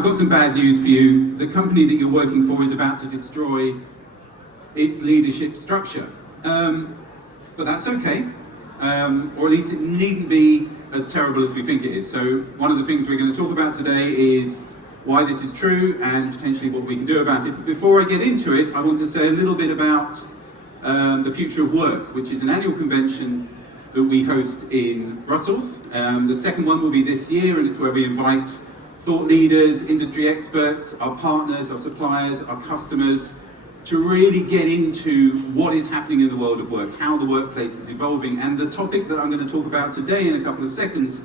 I've got some bad news for you. The company that you're working for is about to destroy its leadership structure. But that's okay, or at least it needn't be as terrible as we think it is. So one of the things we're going to talk about today is why this is true and potentially what we can do about it. But before I get into it, I want to say a little bit about the Future of Work, which is an annual convention that we host in Brussels. The second one will be this year, and it's where we invite thought leaders, industry experts, our partners, our suppliers, our customers, to really get into what is happening in the world of work, how the workplace is evolving. And the topic that I'm going to talk about today in a couple of seconds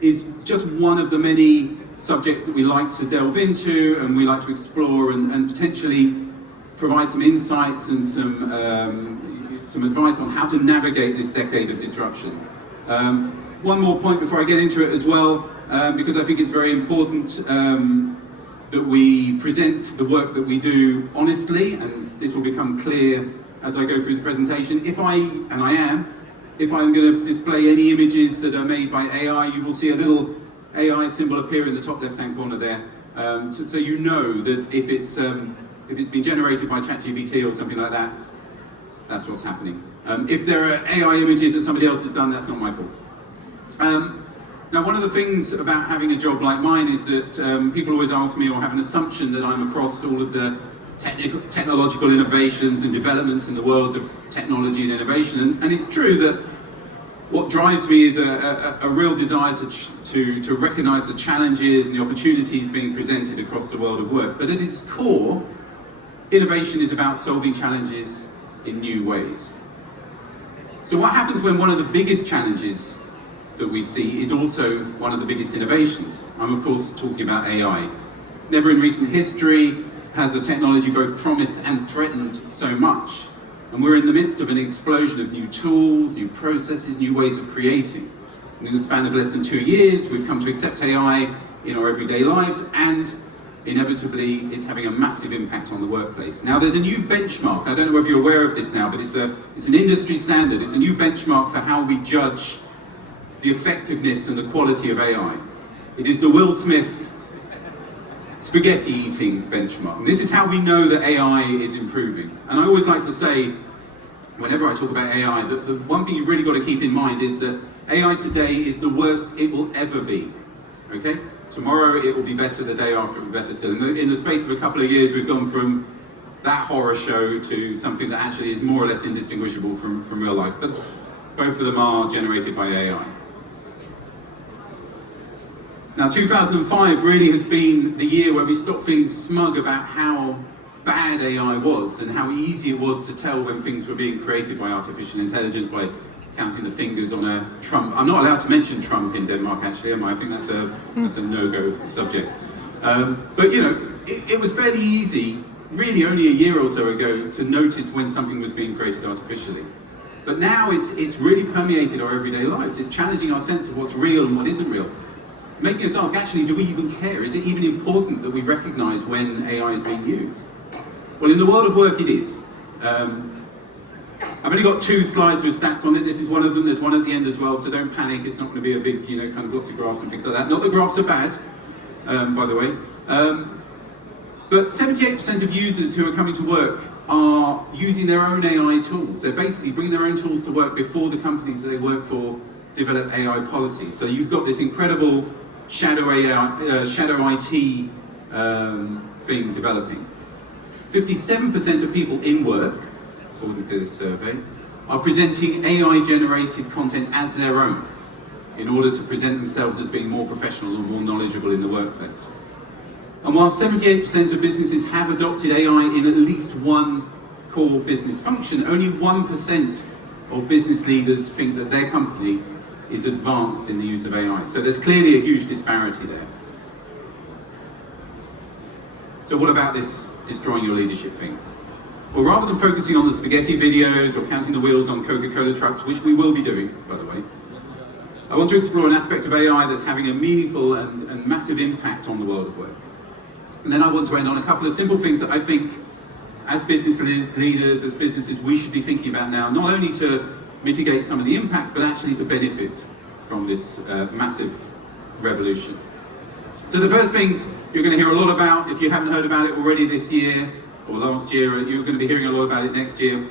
is just one of the many subjects that we like to delve into and we like to explore and potentially provide some insights and some advice on how to navigate this decade of disruption. One more point before I get into it as well, because I think it's very important that we present the work that we do honestly, and this will become clear as I go through the presentation. If I'm going to display any images that are made by AI, you will see a little AI symbol appear in the top left-hand corner there, so you know that if it's been generated by ChatGPT or something like that, that's what's happening. If there are AI images that somebody else has done, that's not my fault. Now, one of the things about having a job like mine is that people always ask me or have an assumption that I'm across all of the technological innovations and developments in the world of technology and innovation. And it's true that what drives me is a real desire to recognize the challenges and the opportunities being presented across the world of work. But at its core, innovation is about solving challenges in new ways. So what happens when one of the biggest challenges that we see is also one of the biggest innovations? I'm of course talking about AI. Never in recent history has a technology both promised and threatened so much. And we're in the midst of an explosion of new tools, new processes, new ways of creating. And in the span of less than 2 years, we've come to accept AI in our everyday lives, and inevitably it's having a massive impact on the workplace. Now there's a new benchmark. I don't know if you're aware of this now, but it's an industry standard. It's a new benchmark for how we judge the effectiveness and the quality of AI. It is the Will Smith spaghetti eating benchmark. And this is how we know that AI is improving. And I always like to say, whenever I talk about AI, that the one thing you've really got to keep in mind is that AI today is the worst it will ever be. Okay? Tomorrow it will be better, the day after it will be better still. In the space of a couple of years, we've gone from that horror show to something that actually is more or less indistinguishable from real life. But both of them are generated by AI. Now, 2005 really has been the year where we stopped feeling smug about how bad AI was and how easy it was to tell when things were being created by artificial intelligence by counting the fingers on a Trump. I'm not allowed to mention Trump in Denmark, actually, am I? I think that's a no-go subject. But you know, it was fairly easy, really only a year or so ago, to notice when something was being created artificially. But now it's really permeated our everyday lives. It's challenging our sense of what's real and what isn't real. Making us ask, actually, do we even care? Is it even important that we recognize when AI is being used? Well, in the world of work, it is. I've only got 2 slides with stats on it. This is one of them. There's one at the end as well, so don't panic. It's not going to be a big, kind of lots of graphs and things like that. Not that graphs are bad, by the way. But 78% of users who are coming to work are using their own AI tools. They're basically bringing their own tools to work before the companies that they work for develop AI policies. So you've got this incredible shadow IT thing developing. 57% of people in work, according to this survey, are presenting AI-generated content as their own in order to present themselves as being more professional or more knowledgeable in the workplace. And while 78% of businesses have adopted AI in at least one core business function, only 1% of business leaders think that their company is advanced in the use of AI. So there's clearly a huge disparity there. So what about this destroying your leadership thing? Well, rather than focusing on the spaghetti videos or counting the wheels on Coca-Cola trucks, which we will be doing, by the way, I want to explore an aspect of AI that's having a meaningful and massive impact on the world of work. And then I want to end on a couple of simple things that I think, as business leaders, as businesses, we should be thinking about now, not only to mitigate some of the impacts, but actually to benefit from this massive revolution. So the first thing you're going to hear a lot about, if you haven't heard about it already this year or last year, you're going to be hearing a lot about it next year,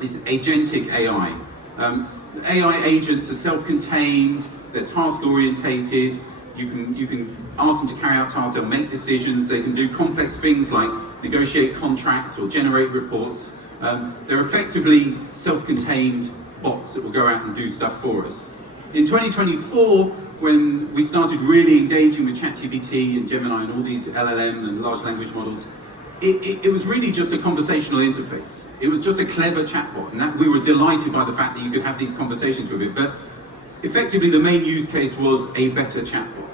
is agentic AI. AI agents are self-contained, they're task-orientated, you can ask them to carry out tasks, they'll make decisions, they can do complex things like negotiate contracts or generate reports. They're effectively self-contained bots that will go out and do stuff for us. In 2024, when we started really engaging with ChatGPT and Gemini and all these LLM and large language models, it was really just a conversational interface. It was just a clever chatbot, and that we were delighted by the fact that you could have these conversations with it. But effectively, the main use case was a better chatbot.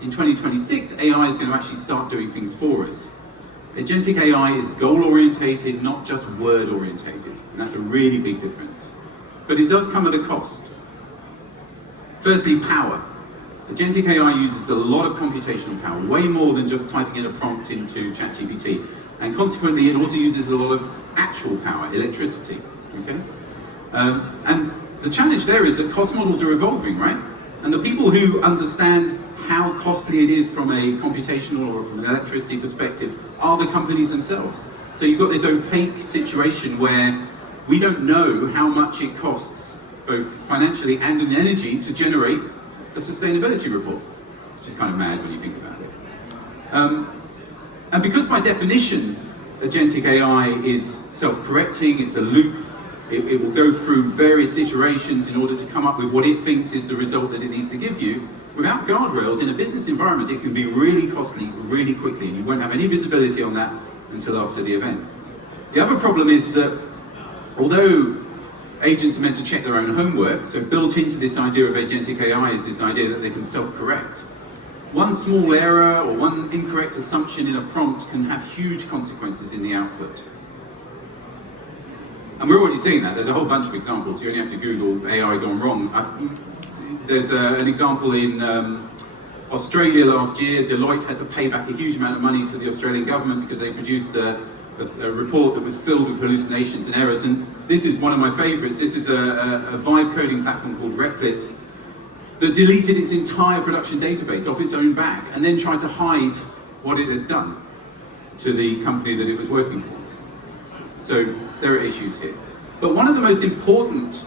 In 2026, AI is going to actually start doing things for us. Agentic AI is goal-orientated, not just word-orientated, and that's a really big difference. But it does come at a cost. Firstly, power. Agentic AI uses a lot of computational power, way more than just typing in a prompt into ChatGPT. And consequently, it also uses a lot of actual power, electricity, okay? And the challenge there is that cost models are evolving, right? And the people who understand how costly it is from a computational or from an electricity perspective are the companies themselves. So you've got this opaque situation where we don't know how much it costs, both financially and in energy, to generate a sustainability report, which is kind of mad when you think about it. And because by definition, agentic AI is self-correcting, it's a loop, it will go through various iterations in order to come up with what it thinks is the result that it needs to give you. Without guardrails, in a business environment, it can be really costly, really quickly, and you won't have any visibility on that until after the event. The other problem is that although agents are meant to check their own homework, so built into this idea of agentic AI is this idea that they can self-correct. One small error or one incorrect assumption in a prompt can have huge consequences in the output. And we're already seeing that. There's a whole bunch of examples. You only have to Google AI gone wrong. There's an example in Australia last year. Deloitte had to pay back a huge amount of money to the Australian government because they produced a report that was filled with hallucinations and errors. And this is one of my favorites. This is a vibe coding platform called Replit that deleted its entire production database off its own back and then tried to hide what it had done to the company that it was working for. So there are issues here. But one of the most important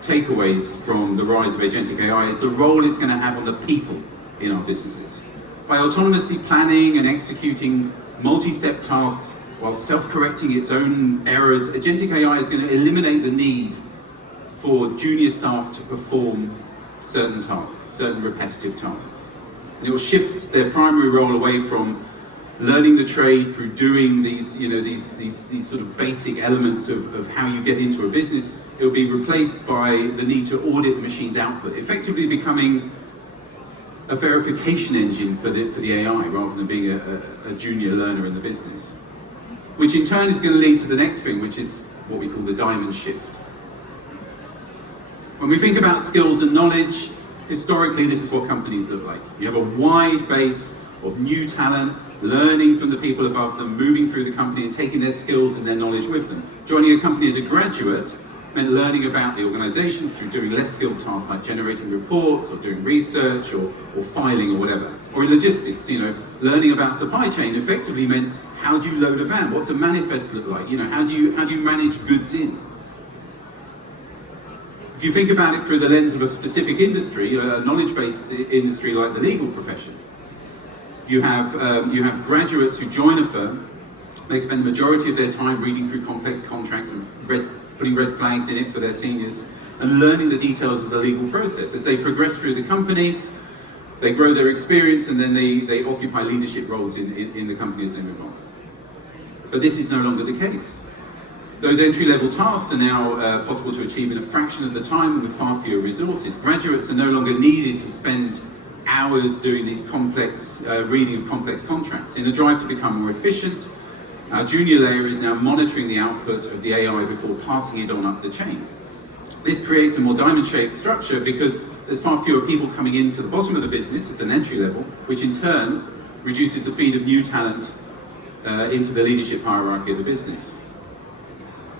takeaways from the rise of agentic AI is the role it's going to have on the people in our businesses. By autonomously planning and executing multi-step tasks while self-correcting its own errors, agentic AI is going to eliminate the need for junior staff to perform certain tasks, certain repetitive tasks. And it will shift their primary role away from learning the trade through doing these, these sort of basic elements of how you get into a business. It will be replaced by the need to audit the machine's output, effectively becoming a verification engine for the AI rather than being a junior learner in the business. Which in turn is going to lead to the next thing, which is what we call the diamond shift. When we think about skills and knowledge, historically this is what companies look like. You have a wide base of new talent, learning from the people above them, moving through the company and taking their skills and their knowledge with them. Joining a company as a graduate meant learning about the organization through doing less skilled tasks like generating reports or doing research or filing or whatever. Or in logistics, learning about supply chain effectively meant how do you load a van? What's a manifest look like? How do you manage goods in? If you think about it through the lens of a specific industry, a knowledge-based industry like the legal profession, you have graduates who join a firm. They spend the majority of their time reading through complex contracts and putting red flags in it for their seniors and learning the details of the legal process. As they progress through the company, they grow their experience and then they occupy leadership roles in the company as they move on. But this is no longer the case. Those entry-level tasks are now possible to achieve in a fraction of the time with far fewer resources. Graduates are no longer needed to spend hours doing these complex reading of complex contracts. In a drive to become more efficient, our junior layer is now monitoring the output of the AI before passing it on up the chain. This creates a more diamond-shaped structure because there's far fewer people coming into the bottom of the business at an entry level, which in turn reduces the feed of new talent into the leadership hierarchy of the business.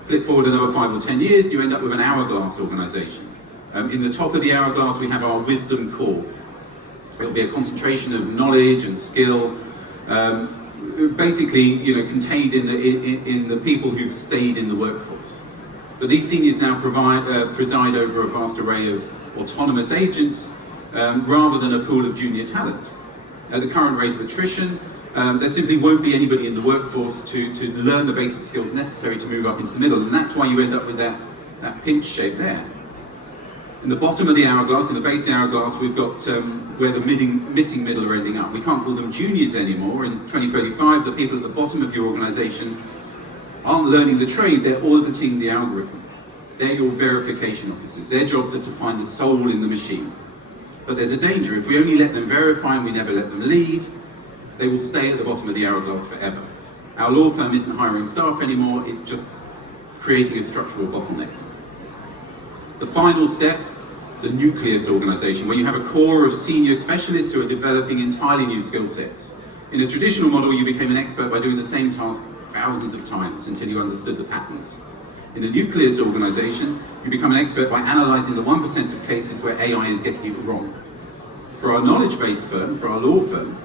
Flip forward another 5 or 10 years, you end up with an hourglass organization. In the top of the hourglass, we have our wisdom core. It'll be a concentration of knowledge and skill basically, contained in the people who've stayed in the workforce. But these seniors now preside over a vast array of autonomous agents rather than a pool of junior talent. At the current rate of attrition, there simply won't be anybody in the workforce to learn the basic skills necessary to move up into the middle, and that's why you end up with that pinch shape there. In the bottom of the hourglass, in the base of the hourglass, we've got where the missing middle are ending up. We can't call them juniors anymore. In 2035, the people at the bottom of your organization aren't learning the trade, they're auditing the algorithm. They're your verification officers. Their jobs are to find the soul in the machine. But there's a danger. If we only let them verify and we never let them lead, they will stay at the bottom of the hourglass forever. Our law firm isn't hiring staff anymore, it's just creating a structural bottleneck. The final step is a nucleus organization, where you have a core of senior specialists who are developing entirely new skill sets. In a traditional model, you became an expert by doing the same task thousands of times until you understood the patterns. In a nucleus organization, you become an expert by analyzing the 1% of cases where AI is getting it wrong. For our knowledge-based firm, for our law firm,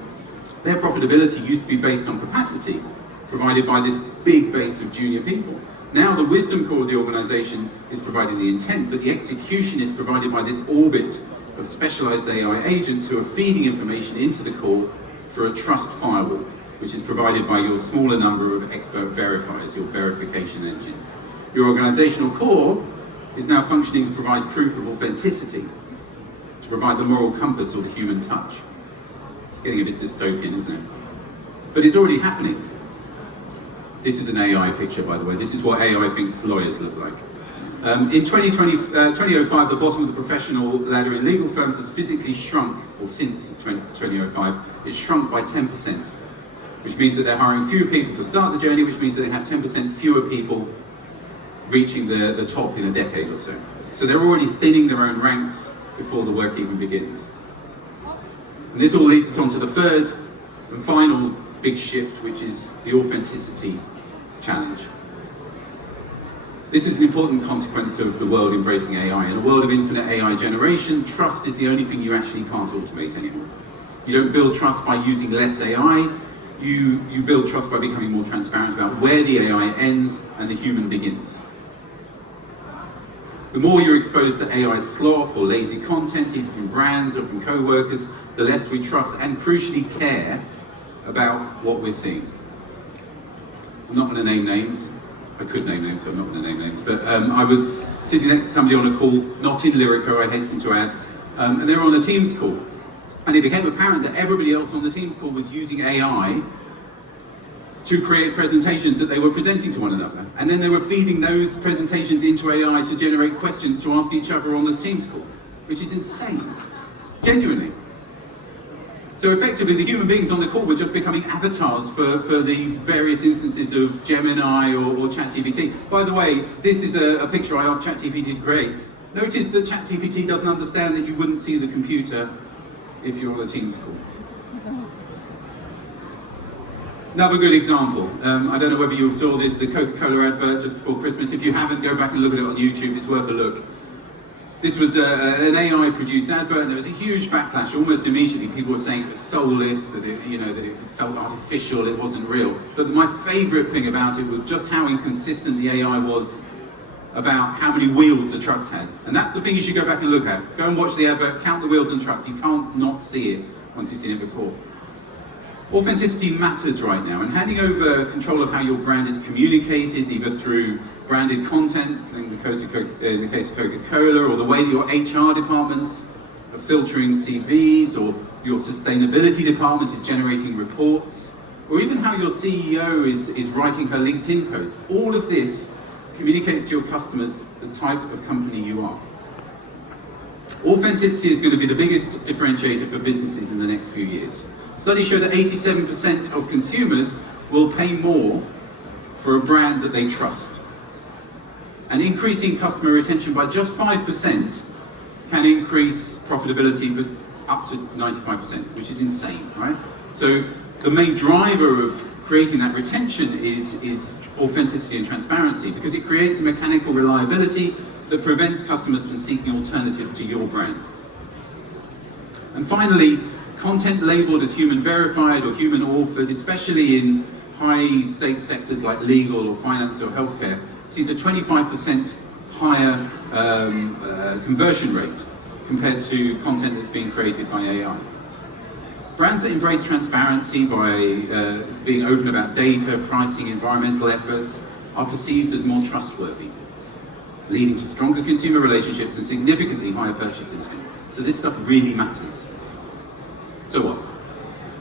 their profitability used to be based on capacity, provided by this big base of junior people. Now the wisdom core of the organization is providing the intent, but the execution is provided by this orbit of specialized AI agents who are feeding information into the core for a trust firewall, which is provided by your smaller number of expert verifiers, your verification engine. Your organizational core is now functioning to provide proof of authenticity, to provide the moral compass or the human touch. It's getting a bit dystopian, isn't it? But it's already happening. This is an AI picture, by the way. This is what AI thinks lawyers look like. In 2005, the bottom of the professional ladder in legal firms has physically shrunk, or since 2005, it's shrunk by 10%, which means that they're hiring fewer people to start the journey, which means that they have 10% fewer people reaching the top in a decade or so. So they're already thinning their own ranks before the work even begins. And this all leads us on to the third and final big shift, which is the authenticity challenge. This is an important consequence of the world embracing AI. In a world of infinite AI generation, trust is the only thing you actually can't automate anymore. You don't build trust by using less AI, you build trust by becoming more transparent about where the AI ends and the human begins. The more you're exposed to AI slop or lazy content, either from brands or from co-workers, the less we trust and crucially care about what we're seeing. I'm not going to name names. I could name names, so I'm not going to name names. But I was sitting next to somebody on a call, not in Lyreco, I hasten to add, and they were on a Teams call. And it became apparent that everybody else on the Teams call was using AI to create presentations that they were presenting to one another. And then they were feeding those presentations into AI to generate questions to ask each other on the Teams call, which is insane, genuinely. So effectively, the human beings on the call were just becoming avatars for the various instances of Gemini or ChatGPT. By the way, this is a picture I asked ChatGPT to create. Notice that ChatGPT doesn't understand that you wouldn't see the computer if you're on a Teams call. Another good example, I don't know whether you saw this, the Coca-Cola advert just before Christmas. If you haven't, go back and look at it on YouTube, it's worth a look. This was an AI-produced advert, and there was a huge backlash. Almost immediately, people were saying it was soulless, that it felt artificial, it wasn't real. But my favourite thing about it was just how inconsistent the AI was about how many wheels the trucks had. And that's the thing you should go back and look at. Go and watch the advert, count the wheels on the truck. You can't not see it once you've seen it before. Authenticity matters right now, and handing over control of how your brand is communicated, either through branded content, in the case of Coca-Cola, or the way that your HR departments are filtering CVs, or your sustainability department is generating reports, or even how your CEO is writing her LinkedIn posts. All of this communicates to your customers the type of company you are. Authenticity is going to be the biggest differentiator for businesses in the next few years. Studies show that 87% of consumers will pay more for a brand that they trust. And increasing customer retention by just 5% can increase profitability but up to 95%, which is insane, right? So the main driver of creating that retention is authenticity and transparency, because it creates a mechanical reliability that prevents customers from seeking alternatives to your brand. And finally, Content labelled as human verified or human authored, especially in high stakes sectors like legal or finance or healthcare, sees a 25% higher conversion rate compared to content that's being created by AI. Brands that embrace transparency by being open about data, pricing, environmental efforts are perceived as more trustworthy, leading to stronger consumer relationships and significantly higher purchase intent. So this stuff really matters. So what?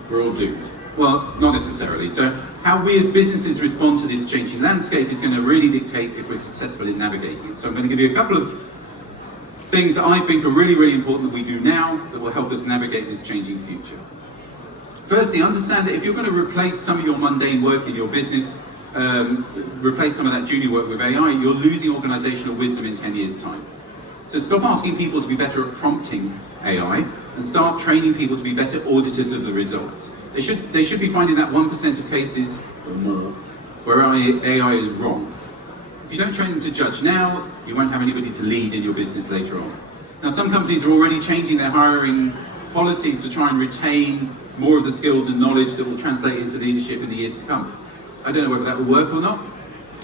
We're all doomed. Well, not necessarily. So how we as businesses respond to this changing landscape is going to really dictate if we're successful in navigating it. So I'm going to give you a couple of things that I think are really, really important that we do now that will help us navigate this changing future. Firstly, understand that if you're going to replace some of your mundane work in your business, replace some of that junior work with AI, you're losing organizational wisdom in 10 years' time. So stop asking people to be better at prompting AI and start training people to be better auditors of the results. They should be finding that 1% of cases or more where AI is wrong. If you don't train them to judge now, you won't have anybody to lead in your business later on. Now, some companies are already changing their hiring policies to try and retain more of the skills and knowledge that will translate into leadership in the years to come. I don't know whether that will work or not.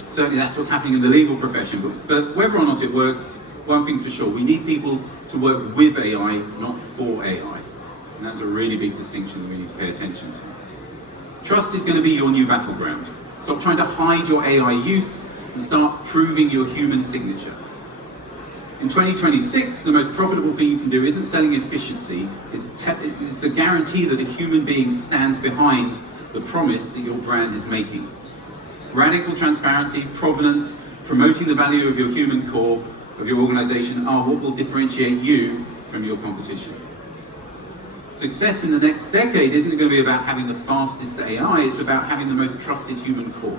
Certainly that's what's happening in the legal profession, but whether or not it works, one thing's for sure, we need people to work with AI, not for AI. And that's a really big distinction that we need to pay attention to. Trust is going to be your new battleground. Stop trying to hide your AI use and start proving your human signature. In 2026, the most profitable thing you can do isn't selling efficiency, it's a guarantee that a human being stands behind the promise that your brand is making. Radical transparency, provenance, promoting the value of your human core of your organization are what will differentiate you from your competition. Success in the next decade isn't going to be about having the fastest AI, it's about having the most trusted human core.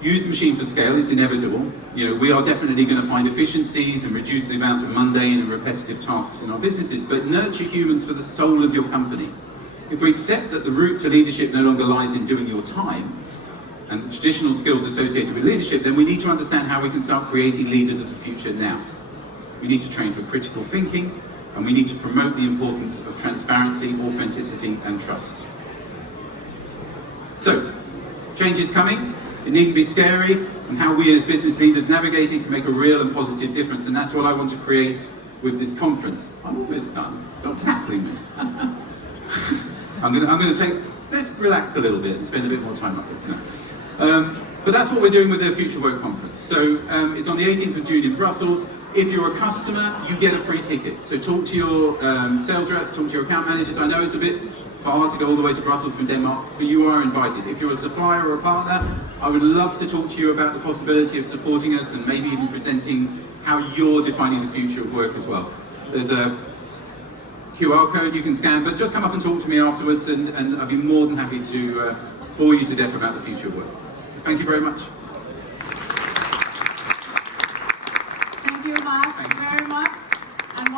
Use the machine for scale, it's inevitable. We are definitely going to find efficiencies and reduce the amount of mundane and repetitive tasks in our businesses, but nurture humans for the soul of your company. If we accept that the route to leadership no longer lies in doing your time, and the traditional skills associated with leadership, then we need to understand how we can start creating leaders of the future now. We need to train for critical thinking, and we need to promote the importance of transparency, authenticity, and trust. So, change is coming, it needn't be scary, and how we as business leaders navigate it can make a real and positive difference, and that's what I want to create with this conference. I'm almost done, stop hassling me. I'm going to take, let's relax a little bit and spend a bit more time up here. But that's what we're doing with the Future Work Conference. So it's on the 18th of June in Brussels. If you're a customer, you get a free ticket. So talk to your sales reps, talk to your account managers. I know it's a bit far to go all the way to Brussels from Denmark, but you are invited. If you're a supplier or a partner, I would love to talk to you about the possibility of supporting us and maybe even presenting how you're defining the future of work as well. There's a QR code you can scan, but just come up and talk to me afterwards, and I'd be more than happy to bore you to death about the future of work. Thank you very much. Thank you, Mark, very much.